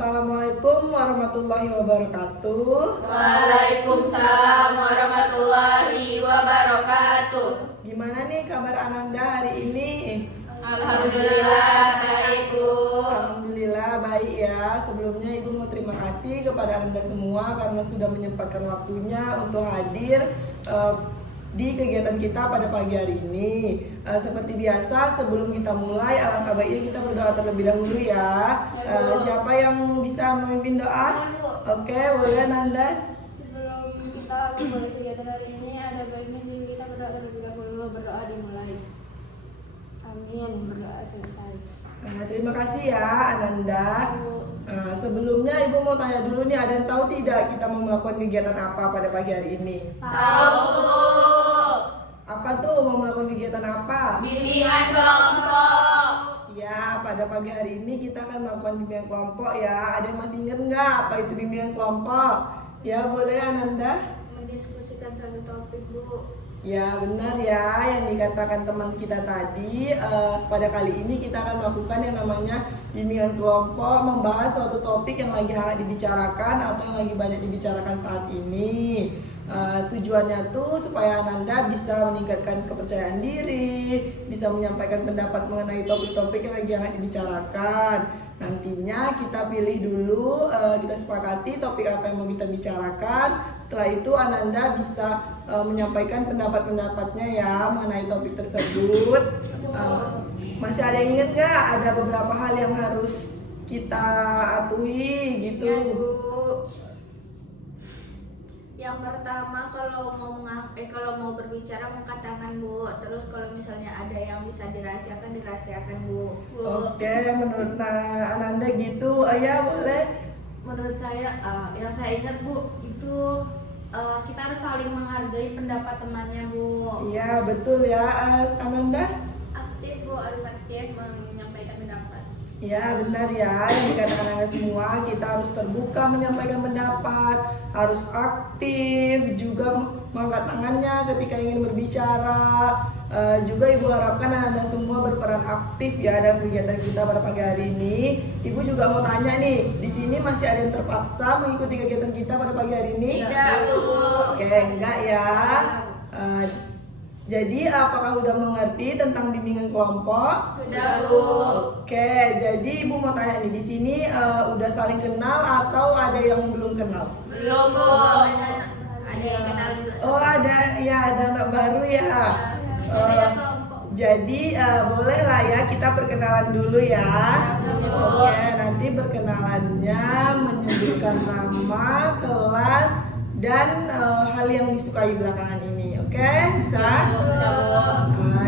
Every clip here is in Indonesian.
Assalamualaikum warahmatullahi wabarakatuh. Waalaikumsalam warahmatullahi wabarakatuh. Gimana nih kabar Ananda hari ini? Alhamdulillah baik, Bu. Alhamdulillah baik ya. Sebelumnya Ibu mau terima kasih kepada Anda semua karena sudah menyempatkan waktunya untuk hadir di kegiatan kita pada pagi hari ini. Seperti biasa, sebelum kita mulai, alangkah baiknya kita berdoa terlebih dahulu ya. Siapa yang bisa memimpin doa? Oke, boleh Nanda. Sebelum kita memulai kegiatan hari ini, ada baiknya juga kita berdoa terlebih dahulu. Berdoa dimulai. Amin. Berdoa selesai. Terima kasih ya Ananda. Sebelumnya Ibu mau tanya dulu nih, ada yang tahu tidak kita mau melakukan kegiatan apa pada pagi hari ini? Tahu, Bu. Apa tuh mau melakukan kegiatan apa? Bimbingan kelompok. Ya, pada pagi hari ini kita akan melakukan bimbingan kelompok ya. Ada yang masih ingat nggak apa itu bimbingan kelompok? Ya, boleh Ananda. Mendiskusikan satu topik, Bu. Ya benar ya yang dikatakan teman kita tadi. Pada kali ini kita akan melakukan yang namanya bimbingan kelompok, membahas suatu topik yang lagi hangat dibicarakan atau yang lagi banyak dibicarakan saat ini. Tujuannya tuh supaya Ananda bisa meningkatkan kepercayaan diri, bisa menyampaikan pendapat mengenai topik-topik yang lagi hangat dibicarakan. Nantinya kita pilih dulu, kita sepakati topik apa yang mau kita bicarakan. Setelah itu Ananda bisa menyampaikan pendapat-pendapatnya ya mengenai topik tersebut. Masih ada yang ingat nggak? Ada beberapa hal yang harus kita atuhi gitu. Ya, Bu. Yang pertama kalau mau berbicara angkat tangan, Bu. Terus kalau misalnya ada yang bisa dirahasiakan, Bu. Oke, menurut Ananda gitu. Ya boleh. Menurut saya, yang saya ingat, Bu, itu kita harus saling menghargai pendapat temannya, Bu. Iya betul ya Ananda. Aktif, Bu. Harus aktif menyampaikan pendapat. Ya benar ya yang dikatakan Anda semua, kita harus terbuka menyampaikan pendapat, harus aktif, juga mengangkat tangannya ketika ingin berbicara. Juga Ibu harapkan Anda semua berperan aktif ya dalam kegiatan kita pada pagi hari ini. Ibu juga mau tanya nih, di sini masih ada yang terpaksa mengikuti kegiatan kita pada pagi hari ini? Tidak, Bu. Oke, enggak ya. Jadi apakah udah mengerti tentang bimbingan kelompok? Sudah, Bu. Oke, jadi Ibu mau tanya nih, di sini udah saling kenal atau ada yang belum kenal? Belum, Bu. Ada yang kenal juga. Oh ada, ya ada anak baru ya. Beda kelompok. Jadi boleh lah ya kita perkenalan dulu ya. Oke, nanti perkenalannya menyebutkan nama, kelas, dan hal yang disukai belakangan ini. Oke, bisa?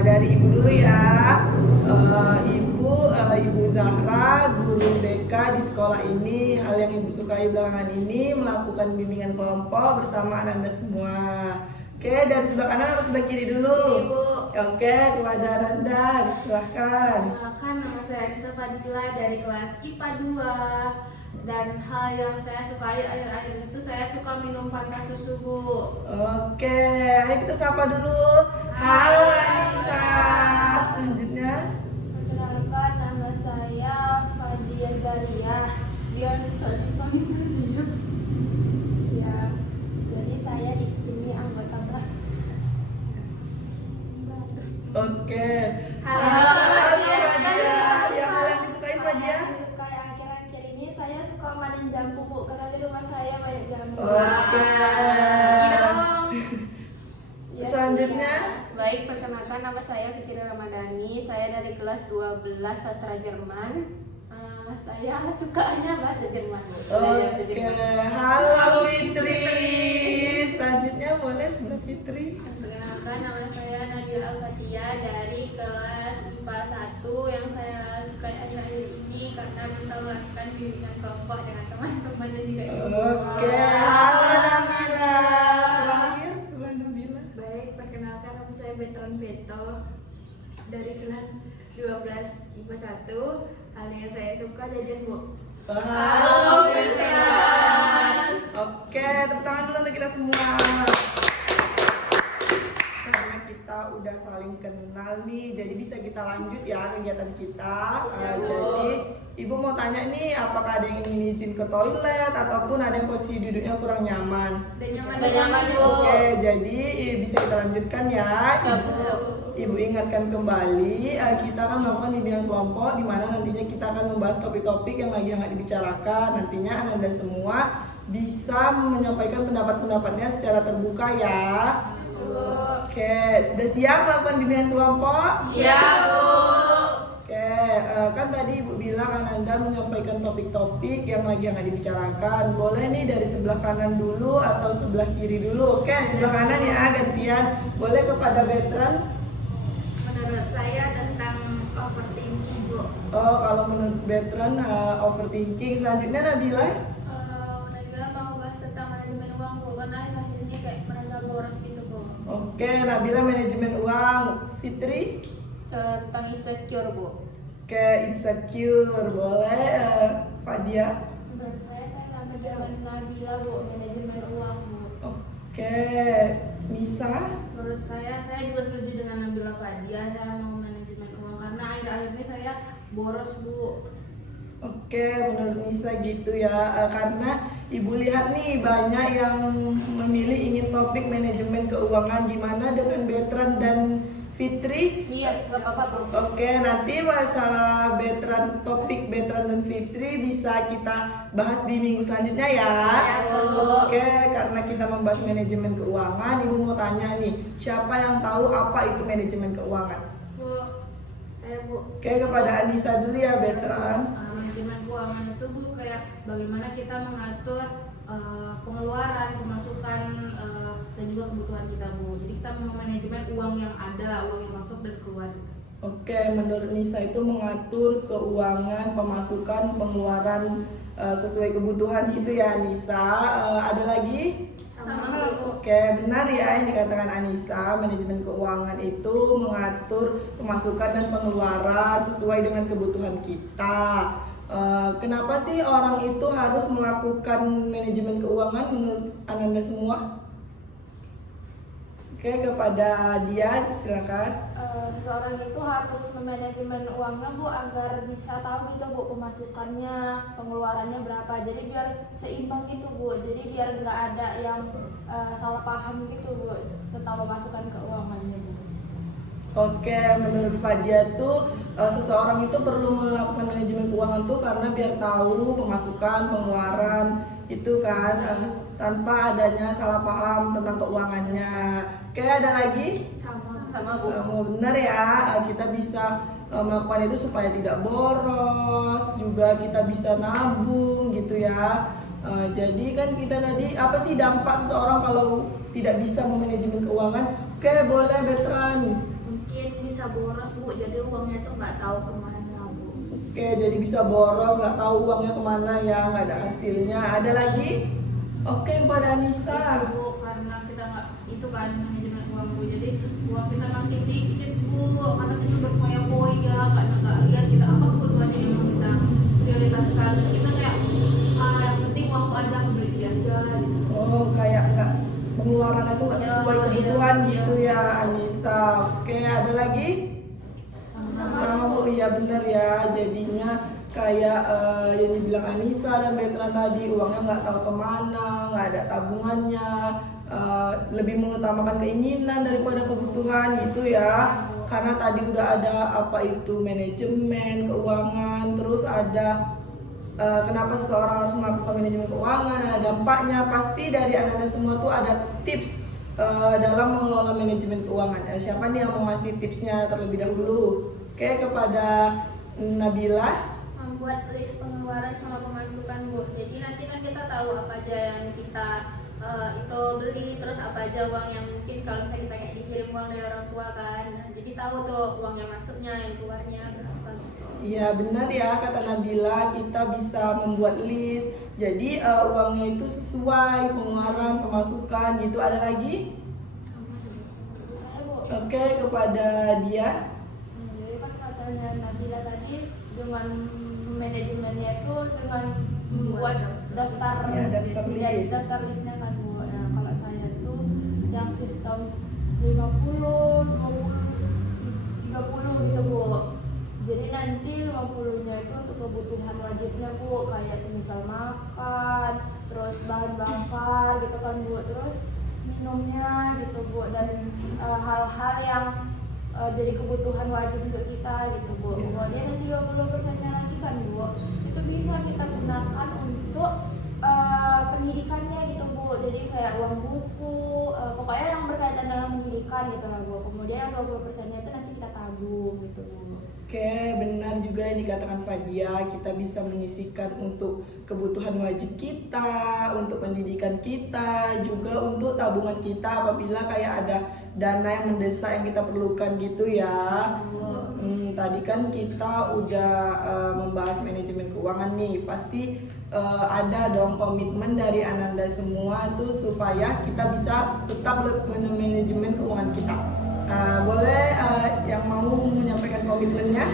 Dari Ibu dulu ya. Ibu Zahra, guru BK di sekolah ini. Hal yang Ibu sukai belakangan ini melakukan bimbingan kelompok bersama Ananda semua. Oke, dari sebelah kanan atau sebelah kiri dulu? Kiri, Bu. Oke, kepada Ananda, silahkan. Perkenalkan, nama saya Nisa Fadila dari kelas IPA 2. Dan hal yang saya sukai akhir-akhir itu saya suka minum panas susu, Bu. Oke, ayo kita sapa dulu. Halo Anissa. Selanjutnya. Perkenalkan, nama saya Fadia Zaria. Dia bisa dipanggil. Ya, jadi saya di sini anggota Oke. Halo, Fadia. Fadia. Yang hal yang disukai Fadia? Sukai akhir-akhir ini saya suka manen jambu, Bu, karena di rumah saya banyak jambu. Oke. Ya, Selanjutnya. Baik, perkenalkan nama saya Fitri Ramadhani. Saya dari kelas 12 sastra Jerman. Saya sukanya bahasa Jerman. Belajar bahasa Oke. Jerman. Halo Fitri. Selanjutnya boleh Mbak Fitri. Perkenalkan nama saya Nabila Al-Fatia dari kelas IPA 1. Yang saya suka akhir-akhir ini karena bisa melakukan bimbingan kelompok dengan teman-teman dan juga ibu. Oke. Halo Nabila. Terakhir sebelah Nabila. Baik, perkenalkan nama saya Betron Beto dari kelas 12 IPA 1. Hal yang saya suka jajan, Bu. Halo Fitri. Oke, tepuk tangan dulu untuk kita semua. Karena kita udah saling kenal nih, jadi bisa kita lanjut ya kegiatan kita. Jadi Ibu mau tanya nih, apakah ada yang ingin izin ke toilet ataupun ada yang posisi duduknya kurang nyaman? Udah nyaman. Udah nyaman, Bu. Oke, jadi bisa kita lanjutkan ya. Siap, Bu. Ibu ingatkan kembali, kita akan melakukan bimbingan kelompok di mana nantinya kita akan membahas topik-topik yang lagi hangat dibicarakan. Nantinya Anda semua bisa menyampaikan pendapat-pendapatnya secara terbuka ya. Oke, sudah siap melakukan bimbingan kelompok? Siap, Bu. Oke, kan tadi Ibu bilang Ananda menyampaikan topik-topik yang lagi hangat dibicarakan. Boleh nih dari sebelah kanan dulu atau sebelah kiri dulu. Oke, sebelah kanan ya gantian. Boleh kepada veteran. Menurut saya tentang overthinking, Bu. Oh, kalau menurut veteran overthinking. Selanjutnya Nabila. Nabila mau bahas tentang manajemen uang, Bu, karena akhir ini kayak merasa boros gitu, Bu. Oke, Nabila manajemen uang. Fitri. Tentang insecure, Bu. Oke, insecure. Boleh Fadia. Menurut saya manajemen Nabila, Bu, manajemen uang, Bu. Oke, Nisa. Menurut saya juga setuju dengan Nabila Fadia. Saya mau manajemen uang karena akhir-akhir ini saya boros, Bu. Oke, menurut Nisa gitu ya. Karena Ibu lihat nih banyak yang memilih ingin topik manajemen keuangan, gimana dengan veteran dan Fitri? Iya, nggak apa-apa, Bu. Oke, nanti masalah veteran, topik veteran dan Fitri bisa kita bahas di minggu selanjutnya ya. Ya, Bu. Oke, karena kita membahas manajemen keuangan, Ibu mau tanya nih, siapa yang tahu apa itu manajemen keuangan? Bu, saya, Bu. Oke, kepada Anissa dulu ya, veteran. Manajemen keuangan itu, Bu, kayak bagaimana kita mengatur pengeluaran, pemasukan, dan juga kebutuhan kita, Bu. Jadi kita memanajemen uang yang ada, uang yang masuk dan keluar. Oke, menurut Nisa itu mengatur keuangan, pemasukan, pengeluaran sesuai kebutuhan gitu ya, Nisa. Ada lagi? Sama, Bu. Oke, benar ya yang dikatakan Anissa, manajemen keuangan itu mengatur pemasukan dan pengeluaran sesuai dengan kebutuhan kita. Kenapa sih orang itu harus melakukan manajemen keuangan menurut Ananda semua? Oke, kepada dia silakan. Seseorang itu harus memanajemen uangnya, Bu, agar bisa tahu gitu, Bu, pemasukannya, pengeluarannya berapa. Jadi biar seimbang gitu, Bu. Jadi biar nggak ada yang salah paham gitu, Bu, tentang pemasukan keuangannya, Bu. Oke, menurut Fadia tuh seseorang itu perlu melakukan manajemen keuangan tuh karena biar tahu pemasukan, pengeluaran itu kan tanpa adanya salah paham tentang keuangannya. Oke, ada lagi? Sama, Bu. Sama benar ya, kita bisa melakukan itu supaya tidak boros, juga kita bisa nabung gitu ya. Jadi kan kita tadi apa sih dampak seseorang kalau tidak bisa memanajemen keuangan? Oke, boleh veteran. Mungkin bisa boros, Bu, jadi uangnya tuh nggak tahu kemana, Bu. Oke, jadi bisa boros, nggak tahu uangnya kemana ya, nggak ada hasilnya. Ada lagi? Oke, kepada Anissa. Bu, karena kita nggak itu kan manajemen uang, Bu. Jadi uang kita makin dikit, Bu, karena kita berfoya-foya, karena nggak lihat kita apa kebutuhannya yang mau kita prioritaskan. Kita kayak yang penting uangku ada, aku beli aja gitu. Oh, kayak nggak pengeluaran itu nggak sesuai Iya, kebutuhan iya. gitu ya, Anissa. Oke, ada lagi? Sama-sama. Oh iya benar ya, jadinya kayak yang dibilang Anissa dan veteran tadi, uangnya nggak tahu kemana, nggak ada tabungannya, lebih mengutamakan keinginan daripada kebutuhan gitu ya. Karena tadi udah ada apa itu manajemen keuangan, terus ada kenapa seseorang harus melakukan manajemen keuangan, ada dampaknya. Pasti dari Anda semua tuh ada tips dalam mengelola manajemen keuangan. Siapa nih yang mau ngasih tipsnya terlebih dahulu? Oke, kepada Nabila. Membuat list pengeluaran sama pemasukan, Bu. Jadi nanti kan kita tahu apa aja yang kita itu beli, terus apa aja uang yang mungkin kalau misalnya kita kayak dikirim uang dari orang tua kan. Nah, jadi tahu tuh uang yang masuknya, yang keluarnya berapa gitu. Iya benar ya kata Nabila, kita bisa membuat list. Jadi uangnya itu sesuai pengeluaran, pemasukan gitu. Ada lagi? Saya, Bu. Oke, kepada dia. Jadi kan katanya Nabila tadi dengan manajemennya itu dengan membuat daftar Ya, daftar list. Jadi list. daftar listnya kan, Bu. Nah, kalau saya itu yang sistem 50, 20, 30 gitu, Bu. Jadi nanti 50-nya itu untuk kebutuhan wajibnya Bu, kayak semisal makan, terus bahan bakar gitu kan Bu, terus minumnya gitu Bu, dan hal-hal yang jadi kebutuhan wajib untuk kita gitu Bu. Kemudian yang 30%-nya lagi kan Bu, itu bisa kita gunakan untuk pendidikannya gitu Bu. Jadi kayak uang buku, pokoknya yang berkaitan dengan pendidikan gitu lah Bu. Kemudian yang 20%-nya itu nanti kita tabung gitu Bu. Oke, benar juga yang dikatakan Fadia, kita bisa menyisihkan untuk kebutuhan wajib kita, untuk pendidikan kita, juga untuk tabungan kita apabila kayak ada dana yang mendesak yang kita perlukan gitu ya. Tadi kan kita udah membahas manajemen keuangan nih, pasti ada dong komitmen dari Ananda semua tuh supaya kita bisa tetap manajemen keuangan kita. Boleh yang mau menyampaikan komitmennya?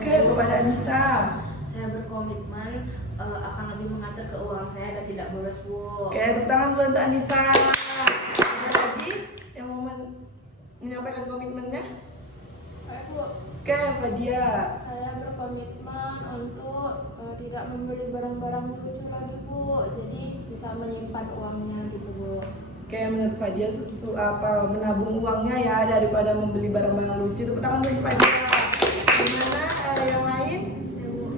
Oke, kepada Anissa. Saya berkomitmen akan lebih mengatur keuangan saya dan tidak boros Bu. Oke, tepuk tangan dulu untuk Anissa. Ada lagi yang mau menyampaikan komitmennya? Kayak Bu, Oke, Fadia. saya berkomitmen untuk tidak membeli barang-barang lucu lagi Bu, jadi bisa menyimpan uangnya gitu Bu. Oke, menurut Fadia menabung uangnya ya daripada membeli barang-barang lucu. Tepuk tangan untuk Fadia. Gimana yang lain?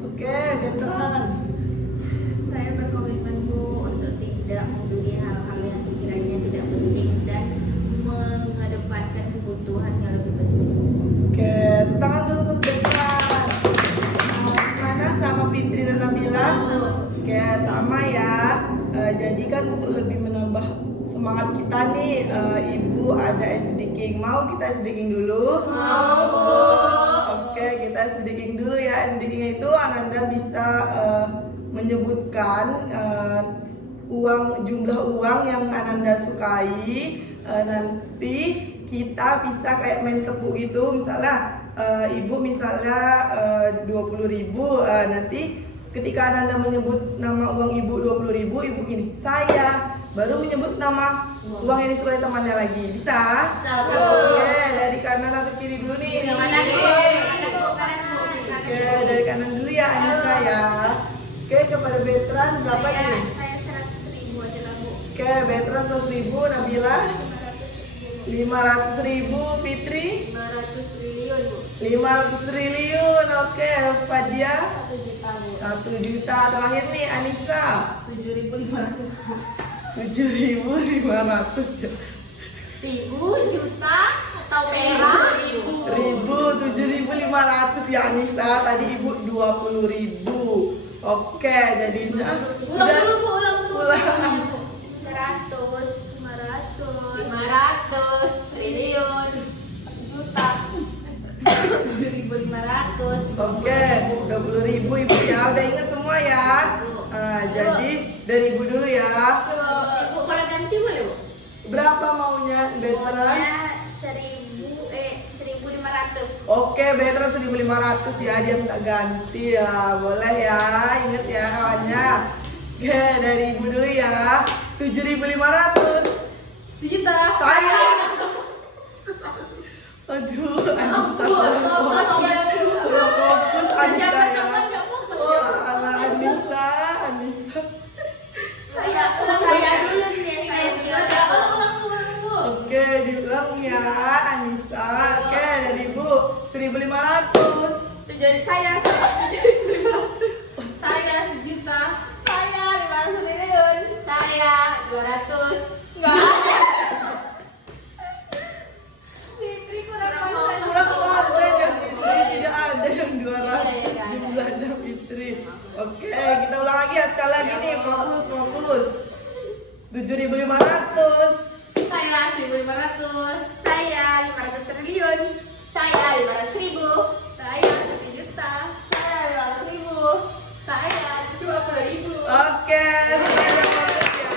Oke, veteran. Saya berkomitmen Bu untuk tidak membeli hal-hal yang sekiranya tidak penting dan mengedepankan kebutuhan yang lebih penting. Oke, tangan dulu untuk veteran. Mana sama Fitri dan Nabila? Oke, sama ya. Jadi kan untuk lebih menambah semangat kita nih, Ibu ada SD King. Mau kita SD King dulu? Mau Bu. Oke, kita SD King dulu ya. SD King itu Ananda bisa menyebutkan jumlah uang yang Ananda sukai. Nanti kita bisa kayak main tepuk itu, misalnya Ibu misalnya 20.000, nanti ketika Ananda menyebut nama uang Ibu 20.000, Ibu gini, saya baru menyebut nama uang yang disukai temannya lagi. Bisa? Oke, dari kanan atau kiri dulu nih? Yang mana nih? Oke, dari kanan dulu ya Anissa ya. Oke, kepada veteran berapa ini? Saya 100.000 aja lah Bu. Oke, veteran 100.000, Nabila 500.000, Fitri 500 triliun Bu. 500 triliun. Oke, Fadia 1 juta Bu. 1 juta. Terakhir nih Anissa 7.500 Bu. 7.500 Ribu, juta, atau perak? ribu, 7.500 ya Anissa. Tadi Ibu 20.000. Oke, jadinya Ulang dulu Bu, ulang dulu. ulang. 100, 500 triliun. Juta. 7.500. Oke, 20.000 Ibu ya. Udah ingat semua ya. Jadi dari Ibu dulu ya. Ibu kalau ganti boleh Bu? Berapa maunya veteran? Pokoknya 1.500. Oke, veteran 1.500 ya, dia minta ganti ya. Boleh ya, inget ya kawannya. Oke, dari Ibu dulu ya. 7.500. Sejuta. Saya. Aduh, Anissa kurang fokus Anissa ya. Oh, ala Anissa. Saya dulu nih, saya dulu. Oke, diulang ya Anissa. Oke, dari Ibu 1.500. Tujuan saya 7.500. Saya sejuta. Saya 500 triliun. Saya 200. Enggak. Fitri kurang konsen. Kurang konten yang Fitri, tidak ada yang 200 Iya, iya, jumlahnya Fitri. Oke, kita ulang lagi ya, sekali lagi nih, fokus. 7.500. Saya 1.500. Saya 500 triliun. Saya 500.000. Saya 1 juta. Saya 500.000. Saya 20.000. Oke, semuanya fokus ya.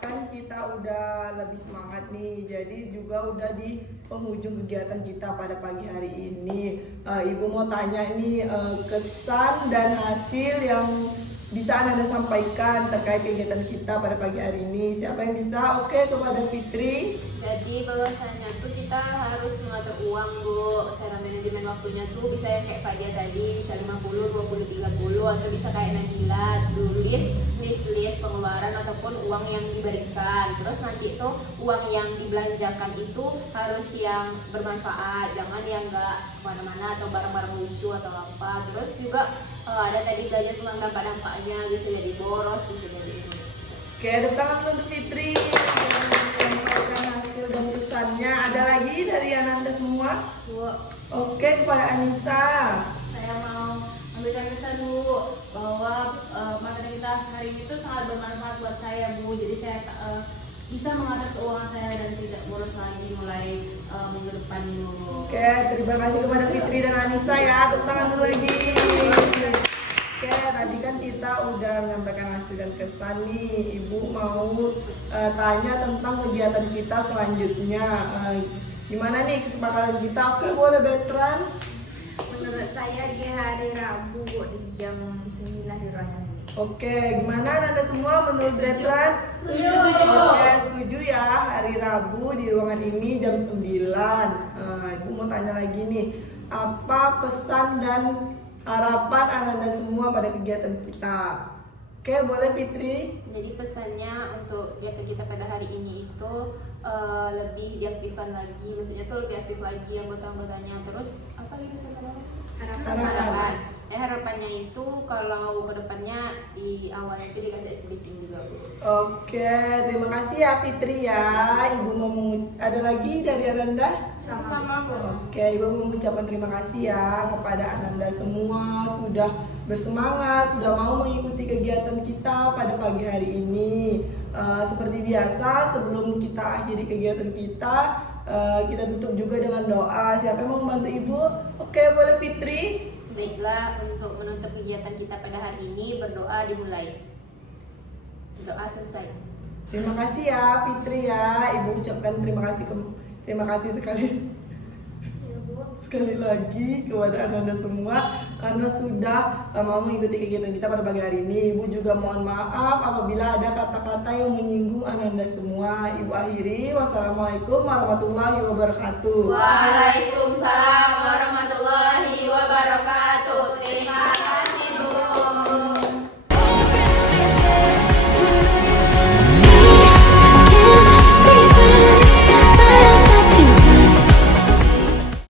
Kan kita udah lebih semangat nih, jadi juga udah di penghujung kegiatan kita pada pagi hari ini. Ibu mau tanya nih, kesan dan hasil yang bisa Ananda sampaikan terkait kegiatan kita pada pagi hari ini? Siapa yang bisa? Oke, kepada Fitri. Jadi bahwasanya tuh kita harus mengatur uang Bu. Cara manajemen waktunya tuh bisa yang kayak Pak Dia tadi, bisa 50, 20, 30 atau bisa kayak Nabila, tulis list pengeluaran ataupun uang yang diberikan. Terus nanti itu uang yang dibelanjakan itu harus yang bermanfaat, jangan yang enggak kemana-mana atau barang-barang lucu atau apa. Terus juga ada tadi belajar tentang dampak-dampaknya, bisa jadi boros, bisa jadi ini. Oke, tepuk tangan untuk Fitri yang menyampaikan hasil dan pesannya. Ada lagi dari Ananda semua? Bu, Oke, kepada Anissa. saya mau memberikan pesan Bu bahwa materi kita hari ini tuh sangat bermanfaat buat saya Bu. Jadi saya bisa mengatur keuangan saya dan tidak boros lagi mulai minggu depan ini Bu. Oke, terima kasih kepada Fitri dan Anissa ya. Tepuk tangan dulu lagi. Oke, tadi kan kita udah menyampaikan hasil dan kesan nih. Ibu mau tanya tentang kegiatan kita selanjutnya. Gimana nih kesepakatan kita? Oke, boleh Betran. Menurut saya di hari Rabu Bu, di jam 9 di ruangan ini. Oke, gimana Anda semua menurut Betran? Setuju. Oke, setuju ya. Hari Rabu di ruangan ini jam 9. Ibu mau tanya lagi nih. Apa pesan dan harapan Anda semua pada kegiatan kita? Oke, boleh Fitri? Jadi pesannya untuk kegiatan kita pada hari ini itu lebih diaktifkan lagi, maksudnya tuh lebih aktif lagi anggota-anggotanya. Terus apa lagi pesannya? Harapan. Harapannya itu kalau kedepannya di awalnya itu dikasih ice breaking juga Bu. Oke, terima kasih ya Fitri ya. Ibu mau ada lagi dari Ananda? Sama Bu. Oke, Ibu mau mengucapkan terima kasih ya kepada Ananda semua sudah bersemangat, sudah mau mengikuti kegiatan kita pada pagi hari ini. Seperti biasa, sebelum kita akhiri kegiatan kita tutup juga dengan doa. Siapa yang mau membantu Ibu? Oke, boleh Fitri. Baiklah, untuk menutup kegiatan kita pada hari ini berdoa dimulai. Doa selesai. Terima kasih ya Fitri ya. Ibu ucapkan terima kasih sekali lagi kepada Ananda semua karena sudah mau mengikuti kegiatan kita pada pagi hari ini. Ibu juga mohon maaf apabila ada kata-kata yang menyinggung Ananda semua. Ibu akhiri. Wassalamualaikum warahmatullahi wabarakatuh. Waalaikumsalam